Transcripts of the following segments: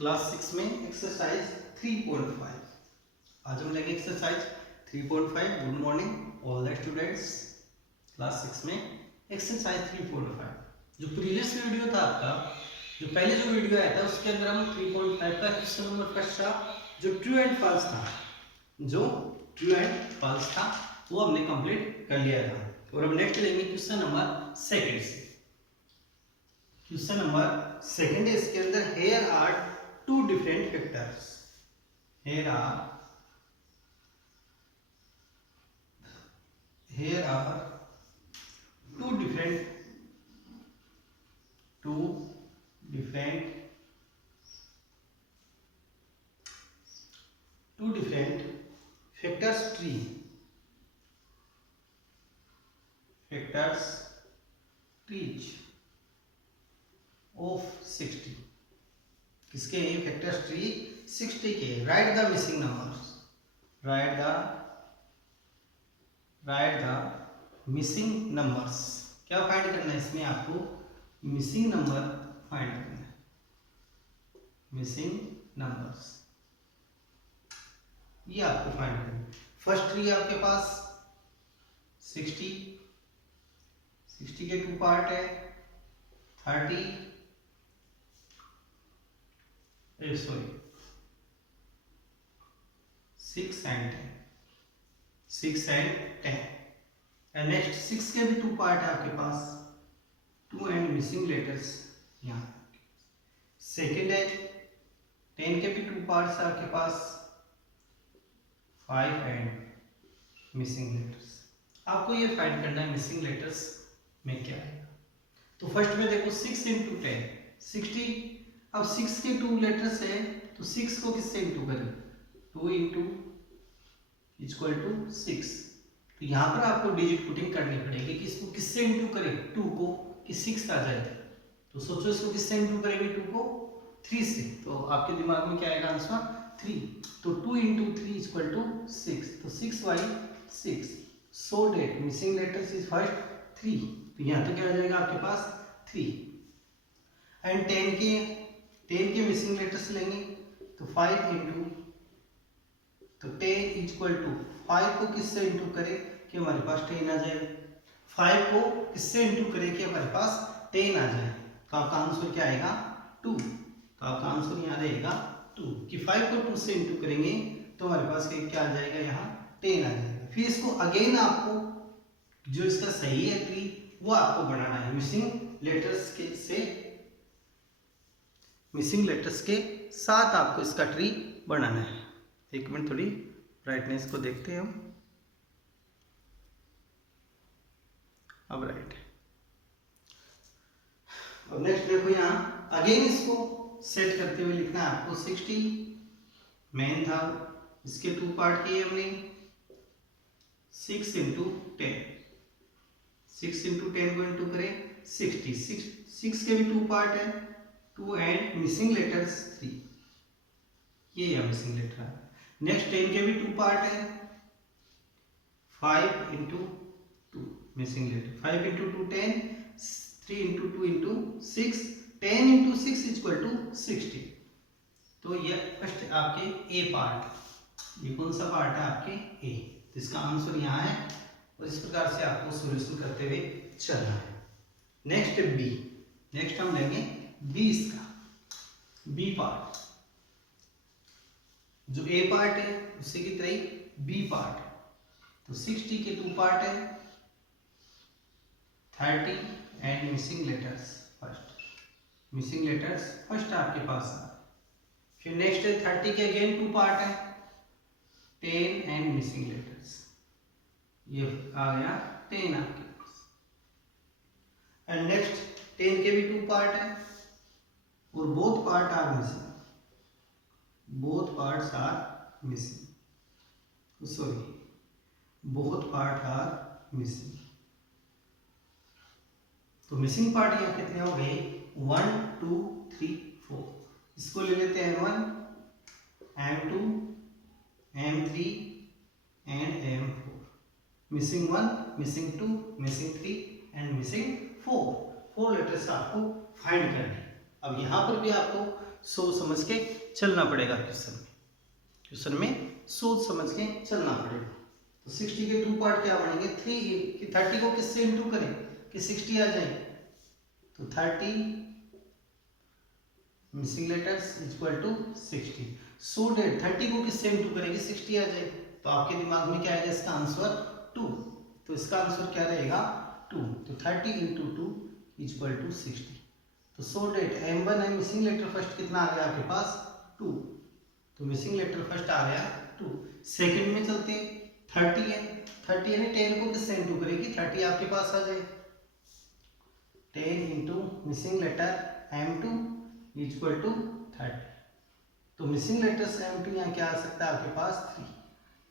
Class 6 में exercise 3.5। आज हम लेंगे exercise 3.5। Good morning all the students. Class 6 में एक्सरसाइज 3.5 जो प्रीवियस वीडियो था आपका, जो पहले जो वीडियो आया था उसके अंदर हम 3.5 का क्वेश्चन नंबर फर्स्ट था जो ट्रू एंड फॉल्स था, वो हमने कंप्लीट कर लिया था। और अब नेक्स्ट लेंगे क्वेश्चन नंबर सेकंड से। क्वेश्चन नंबर सेकंड है, इसके अंदर here are two different factors. Here are two different factors trees of 60। किसके हैं फैक्टर्स ट्री 60 के। Right the missing numbers. Missing numbers क्या फाइंड करना है इसमें? आपको मिसिंग नंबर फाइंड करना है। मिसिंग नंबर्स ये आपको फाइंड करना है। फर्स्ट ट्री आपके पास 60 के टू पार्ट है, 30 6 एंड 10। एंड नेक्स्ट 6 के भी टू पार्ट है आपके पास, 2 एंड मिसिंग लेटर्स यहाँ। सेकेंड है 10 के भी टू पार्ट्स है आपके पास, 5 एंड मिसिंग लेटर्स। आपको ये फाइंड करना है मिसिंग लेटर्स में क्या है। तो फर्स्ट में देखो 6 इंटू 10 60। अब 6 के 2 लेटर्स है तो 6 को किससे इंटू करें? 2 इंटू इक्वल टू 6। तो यहाँ पर आपको डिजिट पुटिंग करनी पड़ेगी कि इसको किससे इंटू करें 2 को कि 6 आ जाए। तो सोचो इसको किससे इंटू करेंगे 2 को 3 से। तो आपके दिमाग में क्या आएगा आंसर 3। तो 2 इंटू 3 इक्वल टू 6। तो 6 by 6। So that missing letters is first 3। तो यहाँ तो क्या आ जाएगा आपके पास 3। एंड 10 के मिसिंग लेटर्स लेंगे तो 5 इंटू, तो 10 इक्वल टू 5 को किससे इंटू करें कि हमारे पास 10 आ जाए। 5 को किससे इंटू करें कि हमारे पास 10 आ जाए। तो आपका आंसर क्या आएगा 2। तो आपका आंसर यहाँ रहेगा 2 कि 5 को 2 से इंटू करेंगे तो हमारे पास क्या आ जाएगा यहाँ 10 आ जाएगा। फिर इसको अगेन आपको जो इसका सही है ट्री वो आपको बनाना है मिसिंग लेटर्स के साथ आपको इसका ट्री बनाना है। एक मिनट, थोड़ी ब्राइटनेस को देखते हैं हम। अब राइट। अब नेक्स्ट देखो यहाँ अगेन इसको सेट करते हुए लिखना है आपको। 60 मेन था, इसके 2 पार्ट किए हमने। 6 इंटू 10, 6 इंटू 10 को इंटू करें 60। 6 के भी 2 पार्ट है, 2 एंड मिसिंग लेटर्स 3। ये है मिसिंग लेटर है। नेक्स्ट 10 के भी 2 पार्ट है, 5 into 2 missing letter. 5 into 2 10, 3 into 2 into 6, 10 into 6 equal to 60। तो ये फर्स्ट आपके ए पार्ट। ये कौन सा पार्ट है आपके ए। तो इसका आंसर यहाँ है और इस प्रकार से आपको सॉल्यूशन करते हुए चलना है। Next B. नेक्स्ट हम लेंगे बी। इसका बी पार्ट, जो ए पार्ट है उससे की तरह बी पार्ट। तो 60 के 2 पार्ट है, 30 एंड मिसिंग लेटर्स फर्स्ट आपके पास है। फिर नेक्स्ट है 30 के अगेन 2 पार्ट है, 10 एंड मिसिंग लेटर्स। ये आ गया 10 आपके पास। एंड नेक्स्ट 10 के भी 2 पार्ट है और both part are missing. Both part are missing. तो मिसिंग पार्ट यहाँ कितने हो गए? 1 2 3 4। इसको ले लेते हैं M1, M2, M3 and M4। Missing 1, missing 2, missing 3 and missing 4। 4 letters आपको फाइंड करने। अब यहाँ पर भी आपको सोच समझ के चलना पड़ेगा। क्वेश्चन में सोच समझ के चलना पड़ेगा। तो 60 के 2 पार्ट क्या बनेंगे, 30 को किससे इंटू करें कि 60 आ जाए, तो 30 missing letters equal to 60। So that 30 को किससे इंटू करेंगे 60 आ जाए, तो आपके दिमाग में क्या आएगा इसका आंसर 2। तो इसका आंसर क्या रहेगा 2। तो 30 इंटू 2 इक्वल टू 60। तो सो डेट M1 है मिसिंग लेटर फर्स्ट कितना आ गया आपके पास 2। तो मिसिंग लेटर फर्स्ट आ गया 2। सेकंड में चलते 30 है, 30 यानी 10 को किससे इंटू करेगी 30 आपके पास आ जाए, 10 into missing letter M2 equal to 30। तो मिसिंग लेटर्स M2 यहाँ क्या आ सकता है आपके पास 3।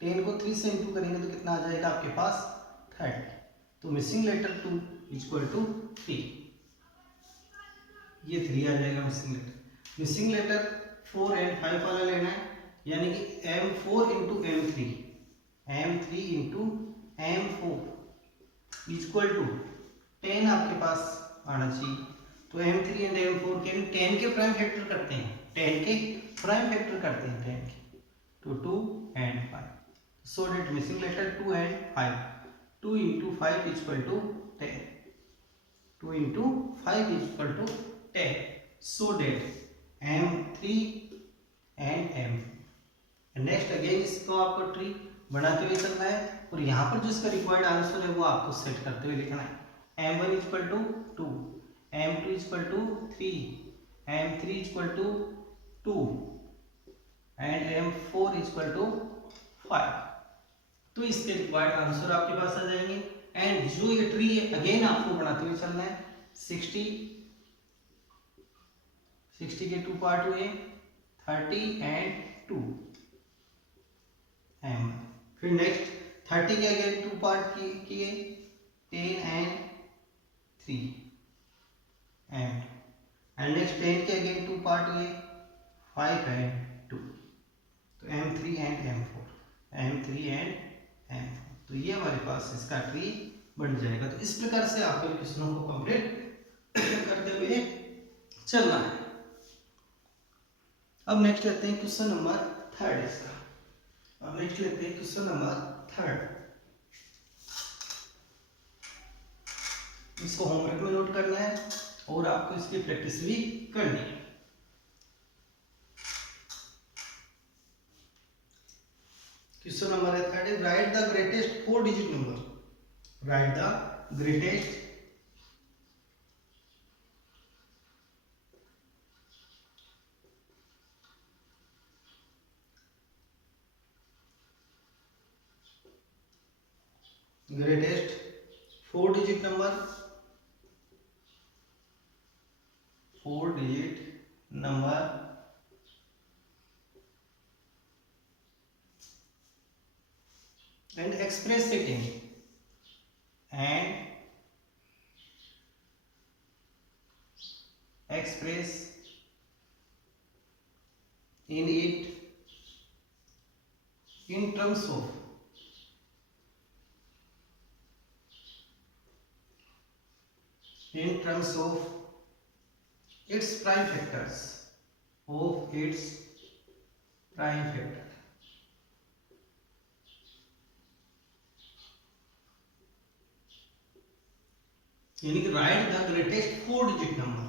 10 को 3 से इंटू करेंगे तो कितना आ जाएगा आपके पास 30। तो मिसिंग लेटर 2 इक्वल टू 3, ये 3 आ जाएगा missing letter. Missing letter 4 and 5 वाला लेना है, यानी कि M4 into M3, M3 into M4 equal to 10 आपके पास आना चाहिए। तो M3 एंड M4 के 10 के प्राइम फैक्टर करते हैं, 10 के प्राइम फैक्टर करते हैं 10 के, तो 2 and 5। So that missing letter 2 and 5, 2 into 5 equal to 10, 2 into 5 equal to 10। So that M3 and M4। Next again इसको आपको ट्री बनाते हुए चलना है, और यहाँ पर जो इसका रिक्वायर्ड आंसर है वो आपको सेट करते हुए लिखना है। M1 equal to 2, M2 equal to 3, M3 equal to 2 and M4 equal to 5। तो इसके रिक्वायर्ड आंसर आपके पास आ जाएंगे। एंड जो ये ट्री है अगेन आपको बनाते हुए चलना है। 60 के 2 पार्ट हुए, 30 एंड 2 M। फिर नेक्स्ट 30 के अगेन 2 पार्ट किए, 10 एंड 3 M। एंड नेक्स्ट 10 के अगेन 2 पार्ट हुए, 5 एंड 2, तो M3 and M4, M3 and M4। तो ये हमारे पास इसका ट्री बन जाएगा। तो इस प्रकार से आपको क्वेश्चनों को कंप्लीट करते हुए चलना है। अब नेक्स्ट लेते हैं क्वेश्चन नंबर 3 इसका। अब नेक्स्ट लेते हैं क्वेश्चन नंबर 3। इसको होमवर्क में नोट करना है और आपको इसकी प्रैक्टिस भी करनी है। क्वेश्चन नंबर है 3, right the greatest 4 digit number. Right the greatest greatest 4 digit number, 4 digit number and express it in it in terms of its prime factors, of its prime factor। यानी कि right the greatest 4 digit number.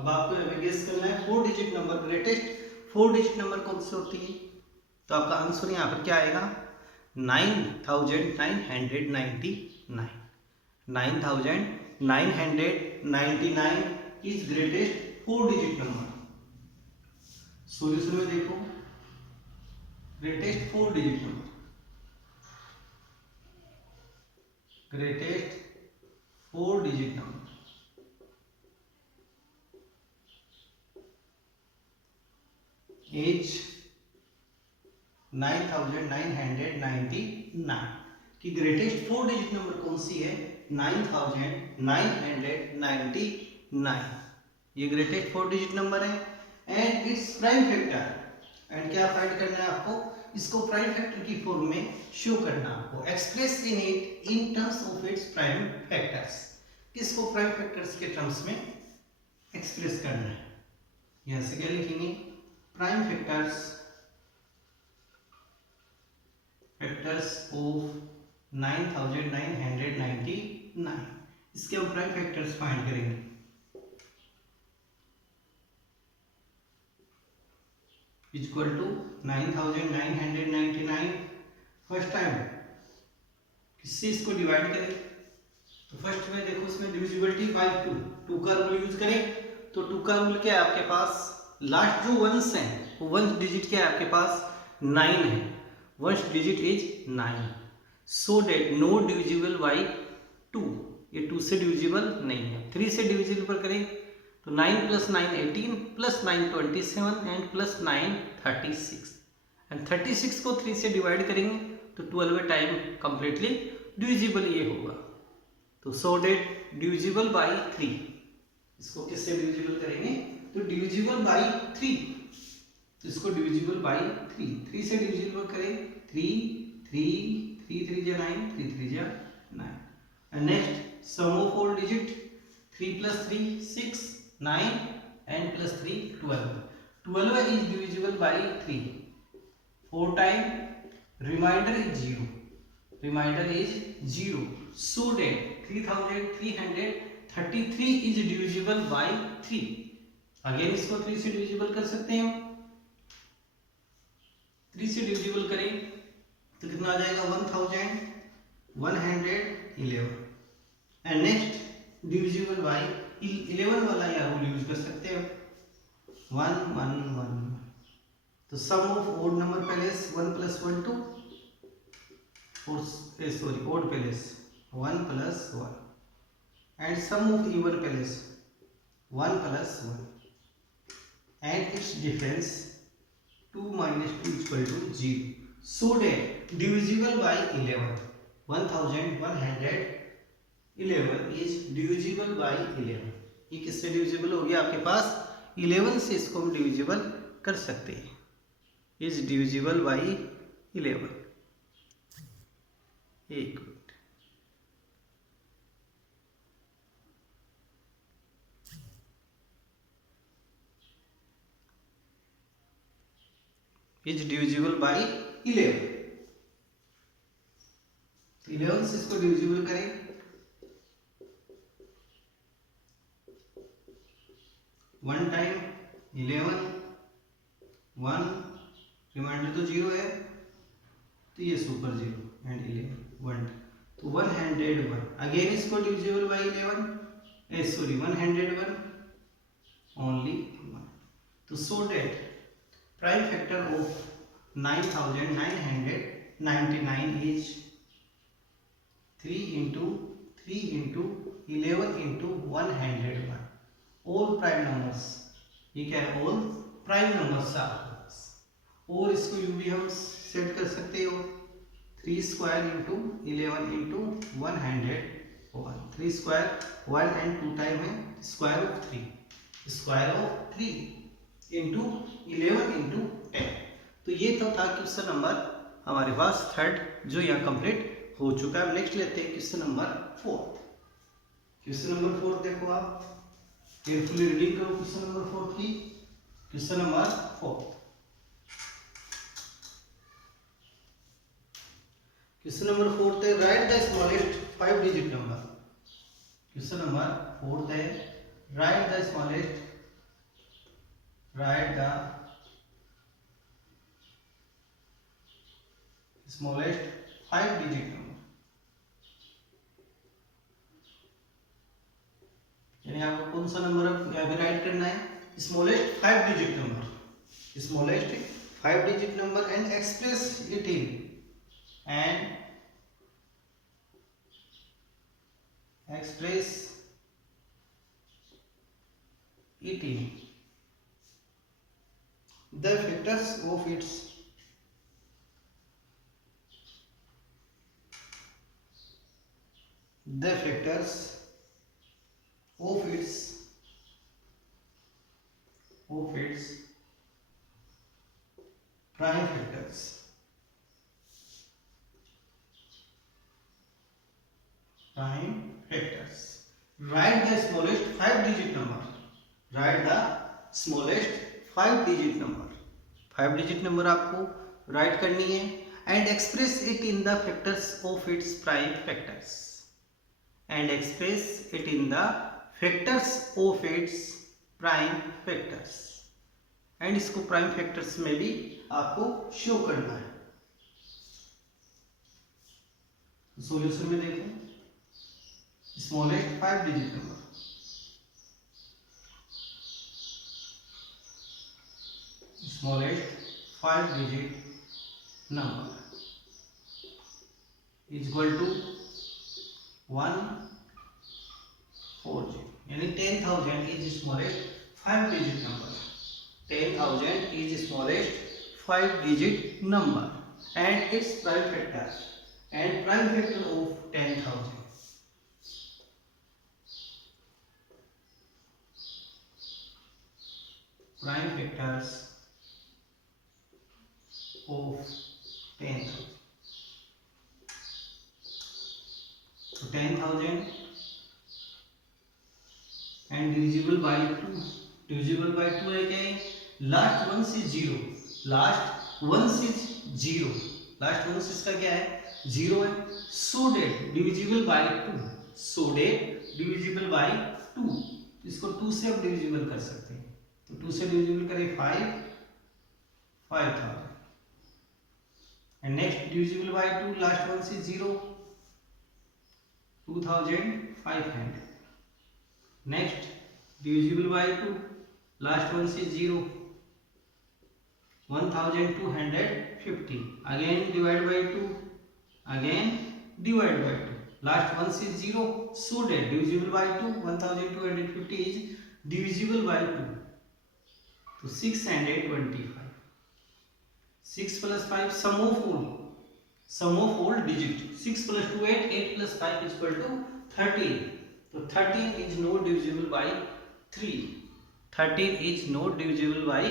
अब आपको guess करना है 4 digit number, greatest 4 digit number कौन सी होती है। तो आपका आंसर यहाँ पर क्या आएगा 9999 9999 is greatest 4 digit number. Solution में देखो greatest 4 digit number, greatest 4 digit number is 9999 की ग्रेटेस्ट 4 डिजिट नंबर कौन सी है 9999। ये ग्रेटेस्ट 4 डिजिट नंबर है। And its prime factor, and क्या फाइंड करना है आपको, इसको प्राइम फैक्टर की फॉर्म में शो करना है आपको। Express in it in terms of its prime factors, किसको प्राइम फैक्टर्स के टर्म्स में एक्सप्रेस करना है। यहाँ से क्या लिखेंगे, प्राइम फैक्टर्स ऑफ 9999, इसके हम प्राइम फैक्टर्स फाइंड करेंगे। इक्वल टू 9999, फर्स्ट टाइम किससे इसको डिवाइड करें, तो फर्स्ट में देखो इसमें डिविजिबिलिटी बाय 2 का रूल यूज करें। तो 2 का रूल क्या है आपके पास, लास्ट जो वंस है वो वंस डिजिट क्या है आपके पास 9 है, ones digit is 9, so that no divisible by 2, ये 2 से डिविजिबल नहीं है। 3 से डिविजिबल करें तो 9 + 9 18 + 9 27 एंड +9 36, एंड 36 को 3 से डिवाइड करेंगे तो 12 टाइम कंप्लीटली डिविजिबल ये होगा। तो सो डेट डिविजिबल बाई 3, इसको किससे डिविजिबल करेंगे, तो डिविजिबल बाई 3, तो इसको डिविजिबल बाई 3 से डिविजिबल करें 3 3 3 3 जा 9 3 3 जा 9, and next sum of all digit 3 + 3 6 9 and +3 12, 12 is divisible by 3 4 time, remainder is 0, so that 3333 is divisible by 3, again इसको 3 से डिविजिबल कर सकते हैं, 3 से डिविजिबल करें तो कितना आ जाएगा 1111, एंड नेक्स्ट डिविजिबल बाई 11 वाला यहाँ रूल यूज कर सकते हैं 1 1 1, तो sum of odd number places 1 + 1 2, odd places 1 + 1, and sum of even places 1 + 1, and its difference 2 - 2 = 0, so that divisible by 11, 1111 is divisible by 11, ये किससे डिविजिबल हो गया आपके पास 11 से, इसको हम डिविजिबल कर सकते हैं, इज डिविजिबल बाई 11। एक मिनट, इज डिविजिबल बाई 11, 11 से इसको डिविजिबल करें 1 टाइम 11 1, रिमाइंडर तो 0 है तो ये सुपर 0, एंड 11 1, तो 101, अगेन इसको डिविजिबल बाई 11, 101 ओनली 1, तो so that prime factor of 9999 is 3 × 3 × 11 × 101, all prime numbers, ये क्या है ऑल प्राइम नंबर्स आर, और इसको यू भी हम सेट कर सकते हो 3 स्क्वायर × 11 × 101, 3 स्क्वायर 1 and 2 टाइम है स्क्वायर ऑफ 3 × 11 × 10, तो ये तो था क्वेश्चन नंबर हमारे पास 3rd जो यहाँ कंप्लीट हो चुका है। नेक्स्ट लेते हैं क्वेश्चन नंबर 4। क्वेश्चन नंबर 4 देखो, आप केयरफुली रीडिंग करो क्वेश्चन नंबर 4 की। क्वेश्चन नंबर 4, क्वेश्चन नंबर 4 थे right the smallest 5 digit number. Question number 4 थे right the smallest 5 digit number, यानी आपको कौन सा नंबर यहाँ पे राइट करना है, smallest 5 digit number, smallest 5 digit number and express it in the factors of its prime factors. Write the smallest 5 digit number. Write the smallest 5 digit number. 5 digit number आपको write करनी है and express it in the factors of its prime factors, and express it in the factors of its prime factors, and इसको prime factors में भी आपको show करना है। Solution में देखो smallest 5 digit number, smallest 5 digit number is equal to 140, यानी 10,000 is smallest 5 digit number. 10,000 is smallest 5 digit number and its prime factor, and prime factor of 10,000, prime factors of 10,000, so 10,000 and divisible by 2, divisible by 2 है क्या है, last one से zero, last one से zero, last one से इसका क्या है zero है, so that divisible by 2, so that divisible by 2, इसको 2 से अब डिविजिबल कर सकते हैं, तो 2 से डिविजिबल करें 5,000 and next divisible by 2, last one से zero 2,500, next divisible by 2, last one से zero 1,250, again divide by 2, again divide by 2, last one से zero, so that divisible by 2, 1,250 is divisible by 2, तो 625, 6 plus 5 sum of all digit, 6 plus 2 8, 8 plus 5 is equal to 13, तो 13 is not divisible by 3, 13 is not divisible by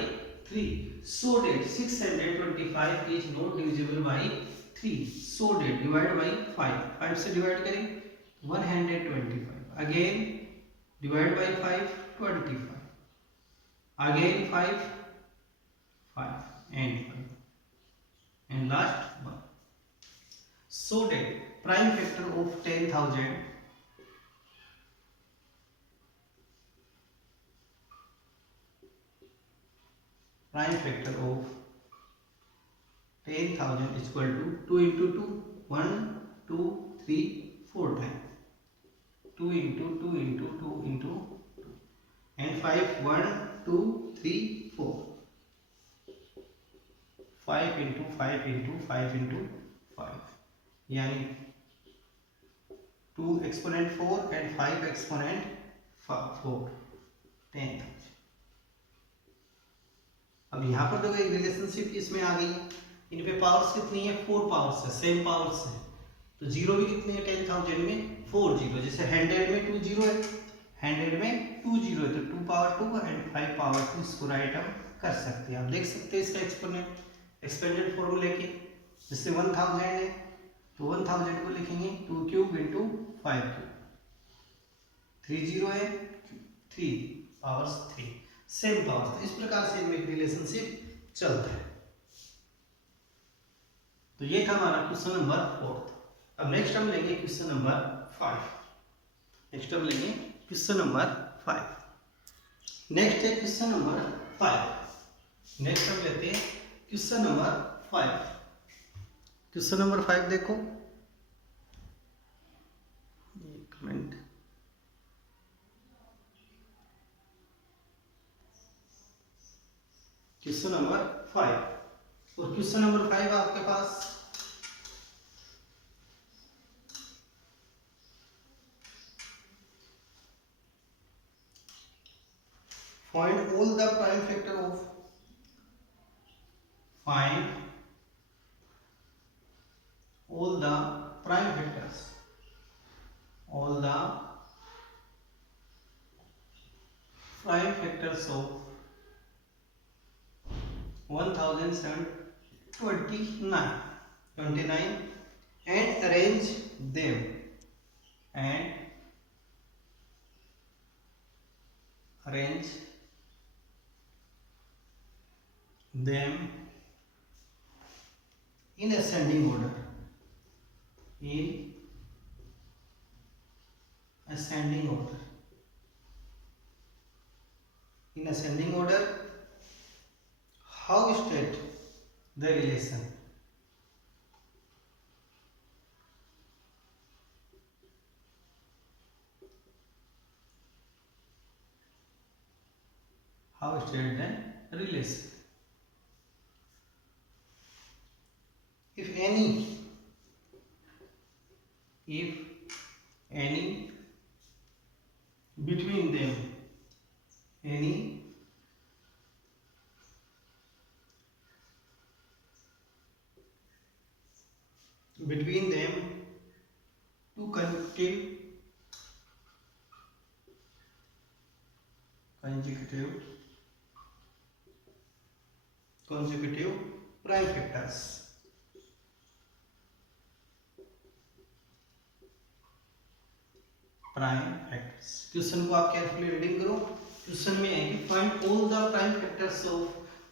3, so that 625 is not divisible by 3, so that divide by 5, 5 से divide करें 125, again divide by 5 25, again 5 and last 1, so that prime factor of 10,000, prime factor of 10,000 is equal to 2 into 2, 1 2 3 4 times, 2 into 2 into 2 into 2, and 5 1 2 3 4, 5 into 5 into 5 into 5, यानी 2 exponent 4 and 5 exponent 4, 10,000। अब यहाँ पर देखो एक relationship इसमें आ गई, इन पे पावर्स कितनी है 4 पावर्स है, सेम पावर्स है, तो जीरो भी कितने हैं 10,000 में 4 जीरो, जैसे 100 में 2 जीरो है, 100 में 2 जीरो है, तो 2 पावर 2 एंड 5 पावर 2 इसको राइट हम कर सकते हैं। आप देख सकते हैं इसका एक्सपोनेंट एक्सपेंडेड फॉर्म लेके, जैसे 1000 है तो 1000 को लिखेंगे 2 क्यूब इंटू 5 क्यूब, 3 जीरो है 3 पावर्स 3, सेम पावर्स, तो इस प्रकार से इनमें रिलेशनशिप चलता है। तो ये था हमारा क्वेश्चन नंबर 4। अब नेक्स्ट हम लेंगे क्वेश्चन नंबर 5। नेक्स्ट हम लेंगे क्वेश्चन नंबर 5। नेक्स्ट है क्वेश्चन नंबर 5। नेक्स्ट हम लेते हैं क्वेश्चन नंबर 5। क्वेश्चन नंबर 5 देखो, एक मिनट, क्वेश्चन नंबर 5, और क्वेश्चन नंबर 5 आपके पास find all the prime factor of, find all the prime factors, all the prime factors of 1729 and arrange them, and arrange them in ascending order, in ascending order, in ascending order. How state the relation? How state the relation? If any between them, any between them two consecutive prime factors. Prime factors. Question को आप carefully reading करो। Question में है कि find all the prime factors of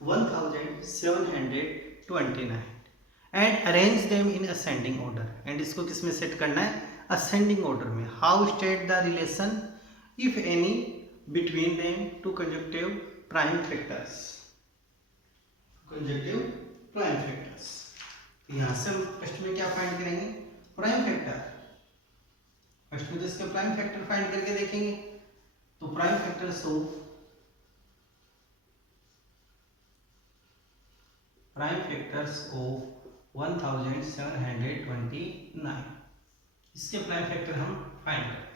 1729 and arrange them in ascending order. And इसको किस में set करना है? असेंडिंग ऑर्डर में। How state the relation if any between them two consecutive prime factors. Consecutive prime factors. यहां से हम first में क्या फाइंड करेंगे? Prime factor. फर्स्ट में तो इसका प्राइम फैक्टर फाइंड करके देखेंगे। तो प्राइम फैक्टर्स ऑफ 1729, इसके प्राइम फैक्टर हम फाइंड करते हैं।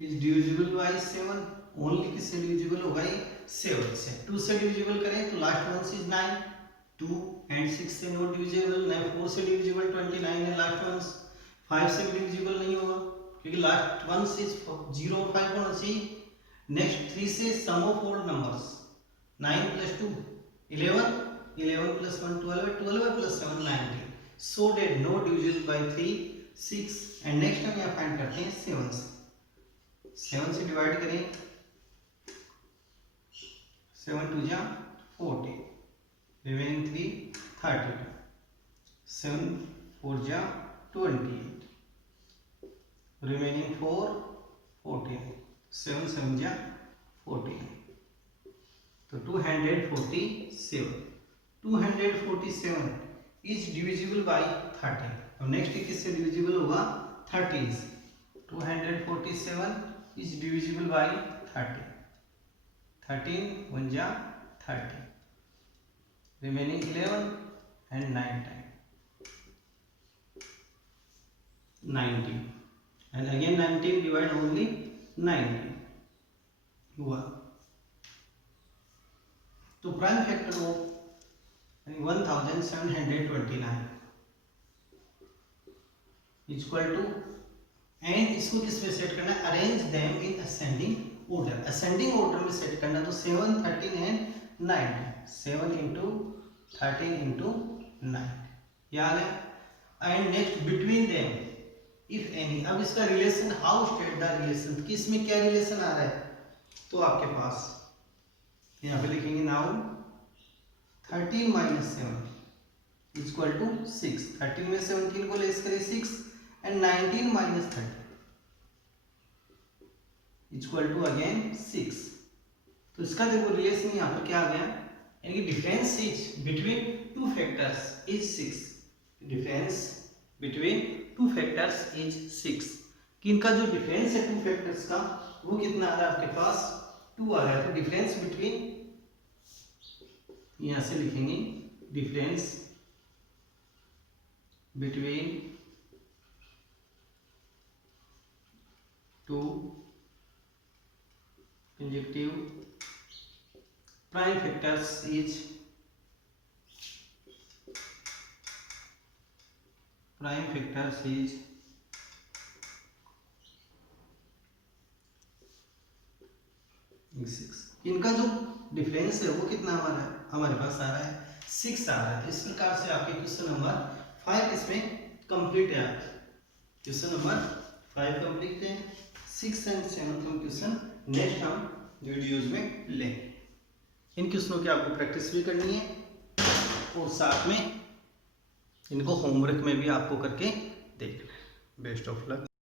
इज डिविजिबल बाय 7, ओनली किससे डिविजिबल होगा? 7 से। 2 से डिविजिबल करें तो लास्ट वन इज 9, 2 एंड 6 से नॉट डिविजिबल, 4 से डिविजिबल 29 है लास्ट वंस। 5 से भी डिविजिबल नहीं होगा क्योंकि लास्ट वंस इज 0 और 5 होना चाहिए। नेक्स्ट 3 से सम of all numbers, 9 + 2 11, 11 + 1 12, 12 + 7 19, so that no divisible by 3 6। And next हम यहाँ फाइंड करते हैं 7 से। 7 से डिवाइड करें, 7 2 जा 40, रिमेनिंग 3 32, 7 4 जा 28, रिमेनिंग 4 14, 7 7 जा 14, तो 247 इज डिविजिबल बाय 13। अब नेक्स्ट किससे डिविजिबल होगा? 13 से। 247 इज डिविजिबल बाय 13, 13 1 जा 30, remaining 11 and 9 time 19, and again 19 divide only 19 1। तो prime factor of 1729 equal to, and इसको किस में सेट करना है? Arrange them in ascending order. Ascending order में सेट करना, तो 7 13 एंड 9, 7 × 13 × 9 याद है। And next between them if any. अब इसका relation, how state the relation, किस में क्या रिलेशन आ रहा है? तो आपके पास यहाँ पे लिखेंगे नाउ 13 - 7 = 6। 13 में 17 को लेस करें 6, एंड 19 - 30 = अगेन 6। तो इसका देखो रिलेशन यहाँ पर क्या आ गया, यानी कि difference is between two factors is 6। Difference between two factors is 6। कि इनका जो डिफरेंस है टू फैक्टर्स का वो कितना आ रहा है आपके पास? 2 आ रहा है। तो डिफरेंस बिटवीन, यहां से लिखेंगे difference between two consecutive prime factors is इनका जो डिफरेंस है वो कितना हमारे पास आ रहा है? 6 आ रहा है। इस प्रकार से आपके क्वेश्चन नंबर 5 इसमें कंप्लीट है। क्वेश्चन नंबर 5 कंप्लीट है। 6 एंड 7 हम क्वेश्चन नेक्स्ट हम वीडियोज में लेंगे। इन क्वेश्चनों की आपको प्रैक्टिस भी करनी है और साथ में इनको होमवर्क में भी आपको करके देखना है। Best of luck.